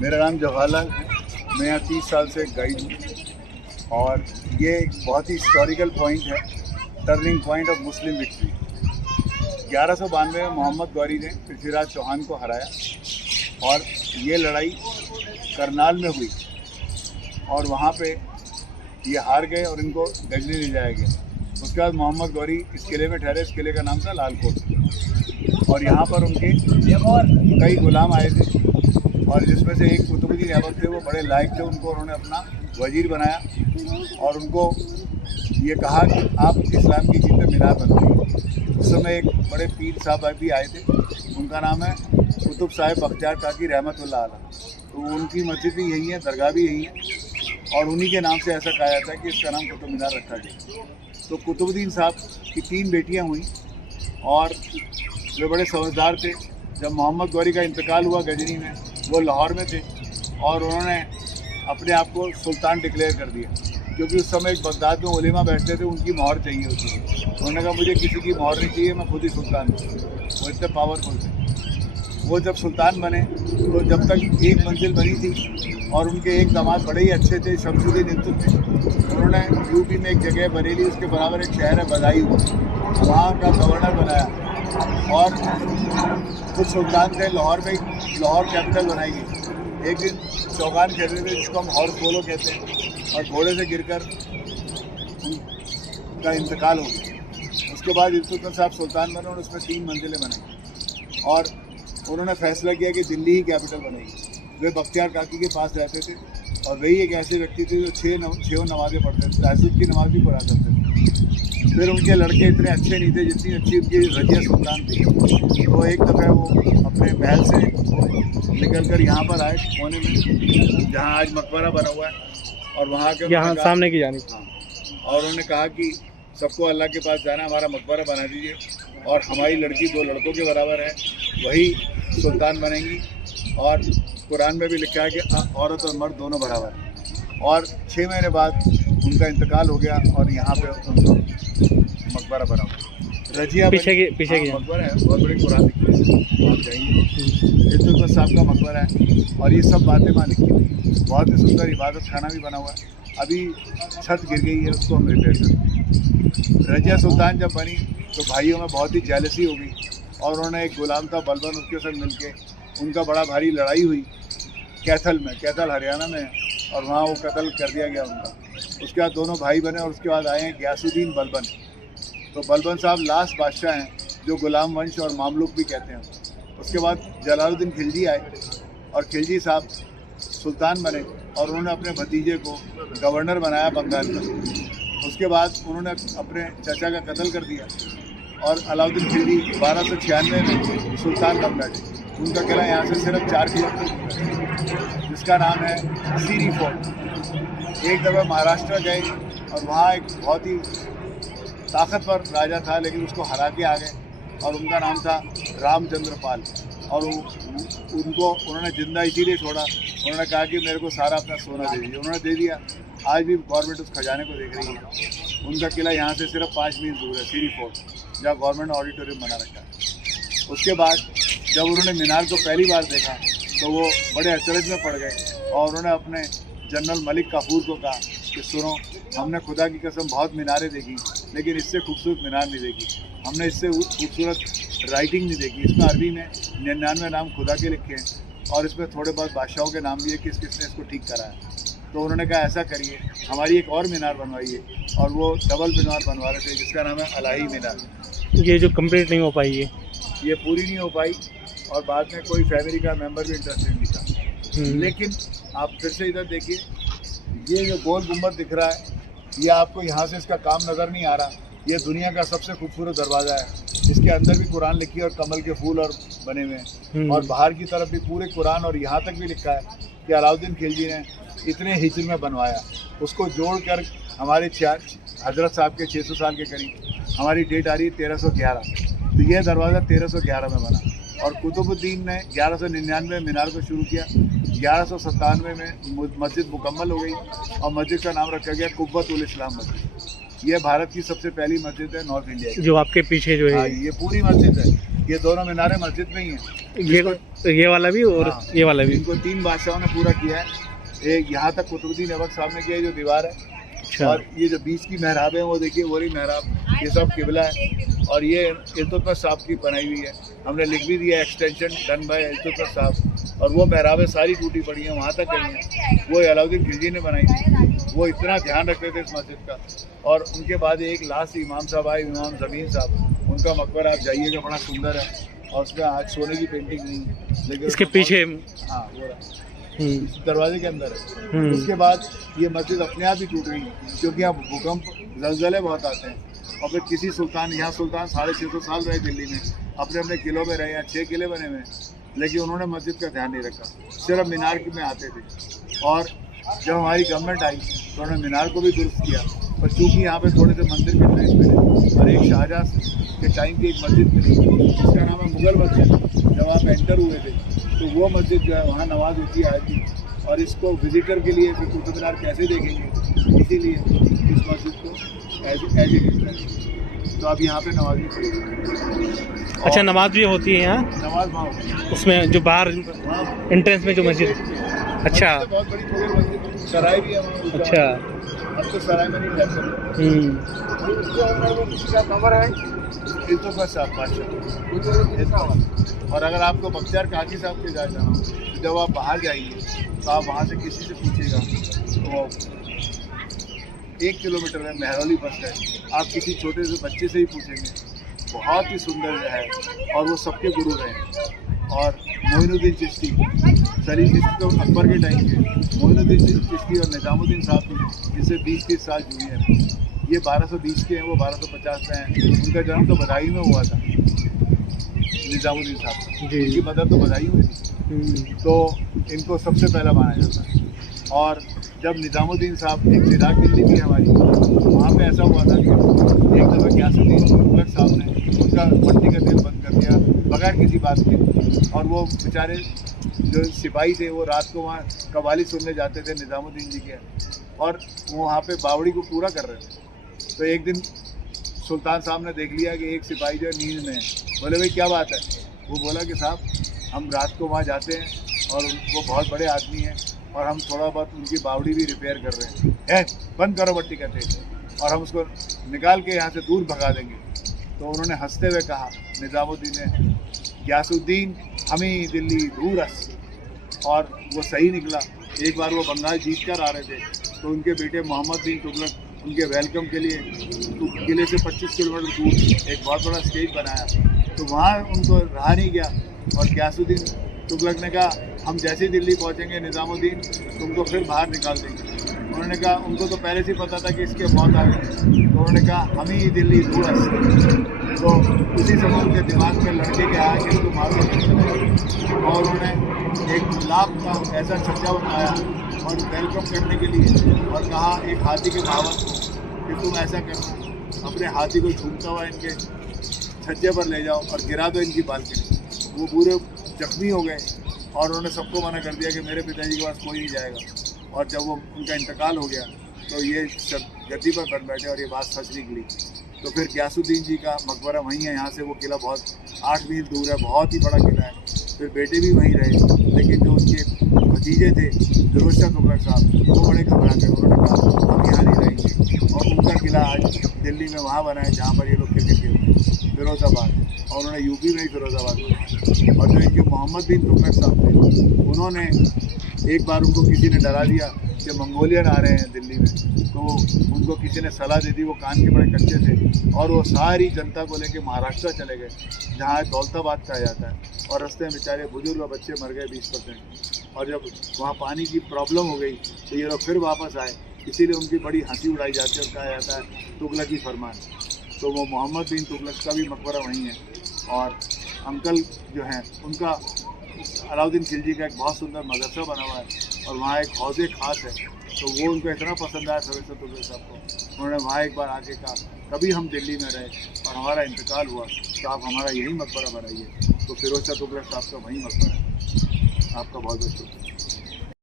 मेरा नाम जवाहरलाल है। मैं यहाँ 30 साल से गाइड हूँ और ये एक बहुत ही हिस्टोरिकल पॉइंट है, turning point of Muslim victory. 1192 में मोहम्मद गौरी ने पृथ्वीराज चौहान को हराया और ये लड़ाई करनाल में हुई और वहाँ पे ये हार गए और इनको गजनी ले जाया गया। उसके बाद मोहम्मद गौरी इस किले में ठहरे। इस किले का नाम था लाल कोट और यहाँ पर उनके कई गुलाम आए थे और जिसमें से एक कुतुबुद्दीन ऐबक थे। वो बड़े लायक थे, उनको उन्होंने अपना वजीर बनाया और उनको ये कहा कि आप इस्लाम की जीत में मीनार बनाइए। उस समय एक बड़े पीर साहब भी आए थे, उनका नाम है कुतुब साहिब बख्तियार काकी रहमतुल्लाह अलैह। तो उनकी मस्जिद भी यही है, दरगाह भी यही है और उन्हीं के नाम से ऐसा कहा जाता है कि इसका नाम कुतुब मीनार रखा गया। तो कुतुबुद्दीन साहब की 3 बेटियां हुई और वे बड़े समझदार थे। जब मोहम्मद गौरी का इंतकाल हुआ गजनी में, वो लाहौर में थे और उन्होंने अपने आप को सुल्तान डिक्लेयर कर दिया, क्योंकि उस समय एक बगदाद में उलेमा बैठते थे, उनकी मोहर चाहिए होती है। उन्होंने कहा मुझे किसी की मोहर नहीं चाहिए, मैं खुद ही सुल्तान हूँ। वो इतने पावरफुल थे। वो जब सुल्तान बने तो जब तक एक मंजिल बनी थी और उनके एक दामाद बड़े ही अच्छे थे, शमसुद्दीन इंतुल थे। उन्होंने यूपी में एक जगह बरेली, उसके बराबर एक शहर है बदायूं, वहाँ का गवर्नर बनाया और कुछ सुल्तान थे लाहौर में, लाहौर कैपिटल बनाई गई। एक दिन चौगान खेल रहे थे, जिसको हम हॉर्स पोलो कहते हैं, और घोड़े से गिरकर उनका इंतकाल हो गया। उसके बाद इंतुल साहब सुल्तान बने और उसमें 3 मंजिलें बनाई और उन्होंने फैसला किया कि दिल्ली ही कैपिटल बनेगी। वे बख्तियार काकी के पास रहते थे और वही एक ऐसे व्यक्ति थे जो 6 नमाज़ें पढ़ते थे, तहज्जुद की नमाज़ भी पढ़ा करते थे। फिर उनके लड़के इतने अच्छे नहीं थे जितनी अच्छी उनकी रजिया सुल्तान थी। तो एक दफ़े वो अपने महल से निकल कर यहाँ पर आए कोने में, जहाँ आज मकबरा बना हुआ है और वहाँ के यहाँ सामने की जानिब। और उन्होंने कहा कि सबको अल्लाह के पास जाना, हमारा मकबरा बना दीजिए और हमारी लड़की 2 लड़कों के बराबर है, वही सुल्तान बनेंगी। और कुरान में भी लिखा है कि औरत और मर्द दोनों बराबर हैं। और 6 महीने बाद उनका इंतकाल हो गया और यहाँ पे उनका मकबरा बना हुआ रजिया पीछे की मकबरा है, बहुत बड़ी कुरान लिखी है, आप जाइए। इंतुल साहब का मकबरा है और ये सब बातें वहाँ लिखी हुई है। बहुत ही सुंदर इबादत खाना भी बना हुआ है। अभी छत गिर गई है, उसको हम रिपेयर करें। रजिया सुल्तान जब बनी तो भाइयों में बहुत ही जेलसी हो गई और उन्होंने एक गुलाम था बलबन, उसके साथ मिलके उनका बड़ा भारी लड़ाई हुई कैथल में। कैथल हरियाणा में है और वहाँ वो कत्ल कर दिया गया उनका। उसके बाद दोनों भाई बने और उसके बाद आए हैं गयासुद्दीन बलबन। तो बलबन साहब लास्ट बादशाह हैं जो गुलाम वंश और मामलुक भी कहते हैं। उसके बाद जलालुद्दीन खिलजी आए और खिलजी साहब सुल्तान बने और उन्होंने अपने भतीजे को गवर्नर बनाया बंगाल का। उसके बाद उन्होंने अपने चाचा का कत्ल कर दिया और अलाउद्दीन खिलजी 1296 में सुल्तान बन बैठे। उनका किला यहाँ से सिर्फ 4 किलोमीटर, जिसका नाम है सीरी फोर्ट। एक दफ़ा महाराष्ट्र गए और वहाँ एक बहुत ही ताकतवर राजा था, लेकिन उसको हरा के आ गए और उनका नाम था रामचंद्र पाल। और उनको उन्होंने जिंदा इसीलिए छोड़ा, उन्होंने कहा कि मेरे को सारा अपना सोना दे दीजिए। उन्होंने दे दिया। आज भी गवर्नमेंट उस खजाने को देख रही है। उनका किला यहाँ से सिर्फ 5 मील दूर है, सीरी फोर्ट, जहाँ गवर्नमेंट ऑडिटोरियम बना रखा है। उसके बाद जब उन्होंने मीनार को पहली बार देखा तो वो बड़े अचरज में पड़ गए और उन्होंने अपने जनरल मलिक काफूर को कहा कि सुनो, हमने खुदा की कसम बहुत मीनारें देखी, लेकिन इससे खूबसूरत मीनार नहीं देखी। हमने इससे खूबसूरत राइटिंग नहीं देखी। इसमें अरबी में 99 नाम खुदा के लिखे हैं और इसमें थोड़े बहुत बादशाहों के नाम भी है, किस किसने इसको ठीक करा है। तो उन्होंने कहा ऐसा करिए, हमारी एक और मीनार बनवाइए और वो डबल मीनार बनवा रहे थे, जिसका नाम है अलाही मीनार। ये जो कंप्लीट नहीं हो पाई है, ये पूरी नहीं हो पाई और बाद में कोई फैमिली का मेंबर भी इंटरेस्टेड नहीं था। लेकिन आप फिर से इधर देखिए, ये जो गोल गुंबद दिख रहा है, ये आपको यहाँ से इसका काम नज़र नहीं आ रहा। ये दुनिया का सबसे खूबसूरत दरवाज़ा है। इसके अंदर भी कुरान लिखी है और कमल के फूल और बने हुए हैं और बाहर की तरफ भी पूरे कुरान और यहाँ तक भी लिखा है कि अलाउद्दीन खिलजी ने इतने हिजर में बनवाया। उसको जोड़कर हमारे हजरत साहब के 600 साल के करीब हमारी डेट आ रही है 1311। तो यह दरवाज़ा 1311 में बना और कुतुबुद्दीन ने 1199 में मीनार को शुरू किया। 1197 में मस्जिद मुकम्मल हो गई और मस्जिद का नाम रखा गया कुब्बतुल इस्लाम मस्जिद। ये भारत की सबसे पहली मस्जिद है नॉर्थ इंडिया की। जो आपके पीछे जो हाँ, है ये पूरी मस्जिद है, ये दोनों मीनारे मस्जिद में ही हैं। ये वाला भी और हाँ, ये वाला भी। इनको 3 बादशाहों ने पूरा किया है। एक यहाँ तक कुतुबुद्दीन ऐबक साहब ने किया है, जो दीवार है। अच्छा। और ये जो बीच की मेहराब है वो देखिए, वो रही मेहराब, ये सब किबला है। और ये इल्तुतमिश साहब की बनाई हुई है, हमने लिख भी दिया एक्सटेंशन डन बाय इल्तुतमिश साहब। और वो मेहराबें सारी टूटी पड़ी हैं, वहाँ तक गई हैं, वो अलाउद्दीन खिलजी ने बनाई थी। वो इतना ध्यान रखते थे इस मस्जिद का। और उनके बाद एक लास्ट इमाम साहब आए, इमाम ज़मीन साहब, उनका मकबरा आप जाइएगा, बड़ा सुंदर है। और उसमें आज सोने की पेंटिंग नहीं है, लेकिन इसके पीछे हाँ वो रहा, इस दरवाजे के अंदर है। उसके बाद ये मस्जिद अपने आप ही टूट गई, क्योंकि यहाँ भूकंप ज़लज़ले बहुत आते हैं। और फिर किसी सुल्तान, यहाँ सुल्तान 650 साल रहे दिल्ली में, अपने अपने किलों में रहे, यहाँ 6 किले बने हुए हैं, लेकिन उन्होंने मस्जिद का ध्यान नहीं रखा, सिर्फ मीनार में आते थे। और जब हमारी गवर्नमेंट आई तो उन्होंने मीनार को भी दुरुस्त किया। पर चूँकि यहाँ पे थोड़े से मंदिर के ट्रेस मिले, और एक शाहजहाँ के टाइम की एक मस्जिद मिली जिसका नाम है मुगल मस्जिद। जब आप एंटर हुए थे तो वो मस्जिद जो है, वहाँ नमाज होती है थी। और इसको विजिटर के लिए फिर कुतुब मीनार कैसे देखेंगे, इसीलिए इस मस्जिद को तो अब यहाँ पे नमाज भी पढ़ी। अच्छा, नमाज भी होती है यहाँ? नमाज वहाँ होती है, उसमें जो बाहर एंट्रेंस में जो मस्जिद। अच्छा, बहुत बड़ी मुगल मस्जिद, सराय भी है वहाँ। अच्छा, अब तो सराय में नहीं ठहरते। कमर है इल्तुतमिश साहब बादशाह। और अगर आपको बख्तियार काकी साहब के जाना हो, जब आप बाहर जाइए तो आप वहाँ से किसी से पूछिएगा तो 1 किलोमीटर में मेहरौली बस है, आप किसी छोटे से बच्चे से ही पूछेंगे, बहुत ही सुंदर है। और वो सबके गुरु रहे। और मोइनुद्दीन चिश्ती, सलीम चिश्ती तो अकबर के टाइम के, मोइनुद्दीन चिश्ती और निज़ामुद्दीन साहब जिससे 20-30 साल जुड़ी हैं, ये 1220 के हैं, वो 1250 में हैं। उनका जन्म तो बदायूं में हुआ था, निज़ामुद्दीन साहब का, उनकी मदर तो बदायूं में थी। तो इनको सबसे पहला माना जाता है। और जब निज़ामुद्दीन साहब, एक चिराग दिल्ली भी हमारी, वहाँ पे ऐसा हुआ था कि एक दफ़ा गियासुद्दीन तुगलक साहब ने उनका मट्टी का तेल बंद कर दिया बगैर किसी बात के। और वो बेचारे जो सिपाही थे वो रात को वहाँ कव्वाली सुनने जाते थे निज़ामुद्दीन जी के, और वो वहाँ पे बावड़ी को पूरा कर रहे थे। तो एक दिन सुल्तान साहब ने देख लिया कि एक सिपाही जो है नींद में है। बोले भाई क्या बात है? वो बोला कि साहब हम रात को वहाँ जाते हैं और वो बहुत बड़े आदमी हैं, और हम थोड़ा बहुत उनकी बावड़ी भी रिपेयर कर रहे हैं, बंद करो मट्टी का तेल, और हम उसको निकाल के यहाँ से दूर भगा देंगे। तो उन्होंने हंसते हुए कहा, निज़ामुद्दीन ने, गियासुद्दीन हमें दिल्ली दूरस। और वो सही निकला। एक बार वो बंगाल जीत कर आ रहे थे, तो उनके बेटे मोहम्मद बिन तुगलक उनके वेलकम के लिए किले से 25 किलोमीटर दूर एक बहुत बड़ा स्टेज बनाया। तो वहाँ उनको रहा नहीं गया, और गियासुद्दीन तुगलक ने कहा हम जैसे ही दिल्ली पहुँचेंगे निज़ामुद्दीन तुमको फिर बाहर निकाल देंगे। उन्होंने कहा, उनको तो पहले से पता था कि इसके मौत आ गई, तो उन्होंने कहा हम ही दिल्ली दूरस। तो उसी समय उनके दिमाग में लड़के के आया कि इसको मारो, और उन्होंने एक गुलाब का ऐसा छज्जा बनाया और वेलकम करने के लिए, और कहा एक हाथी के भावत को कि तुम ऐसा करना, अपने हाथी को झूमता हुआ इनके छज्जे पर ले जाओ और गिरा दो इनकी बालकनी। वो पूरे जख्मी हो गए, और उन्होंने सबको मना कर दिया कि मेरे पिताजी के पास कोई नहीं जाएगा। और जब वो उनका इंतकाल हो गया तो ये सब गद्दी पर बैठ बैठे, और ये बात सच निकली। तो फिर गियासुद्दीन जी का मकबरा वहीं है, यहाँ से वो किला बहुत 8 मील दूर है, बहुत ही बड़ा किला है। फिर बेटे भी वहीं रहे, लेकिन जो उनके भतीजे थे फिरोज शाह तुगलक साहब, वो बड़े घबरा गए। उन्होंने कहा हम यहाँ नहीं रहेंगे, और उनका किला आज दिल्ली में वहाँ बना है जहाँ पर ये लोग क्रिकेट खेलते, फिरोजाबाद। और उन्होंने यूपी में ही फिरोजाबाद बनाया। और जो इनके मोहम्मद बिन तुगलक साहब थे, उन्होंने एक बार उनको किसी ने डरा दिया कि मंगोलियन आ रहे हैं दिल्ली में, तो उनको किसी ने सलाह दे दी, वो कान के बड़े कच्चे थे, और वो सारी जनता को लेके महाराष्ट्र चले गए, जहाँ दौलताबाद कहा जाता है। और रास्ते में बेचारे बुजुर्ग और बच्चे मर गए 20%। और जब वहाँ पानी की प्रॉब्लम हो गई तो ये लोग फिर वापस आए, इसीलिए उनकी बड़ी हंसी उड़ाई जाती है और कहा जाता है तुगलकी फरमान। तो वो मोहम्मद बिन तुगलक का भी मकबरा वहीं है। और अंकल जो हैं उनका अलाउद्दीन खिलजी का एक बहुत सुंदर मदरसा बना हुआ है, और वहाँ एक हौज़े खास है। तो वो उनको इतना पसंद आया फिरोज शाह तुगलक साहब को, उन्होंने वहाँ एक बार आके कहा कभी हम दिल्ली में रहे और हमारा इंतकाल हुआ तो आप हमारा यही मकबरा बनाइए। तो फिरोज शाह तुगलक साहब का वहीं मकबरा है। आपका बहुत बहुत शुक्रिया।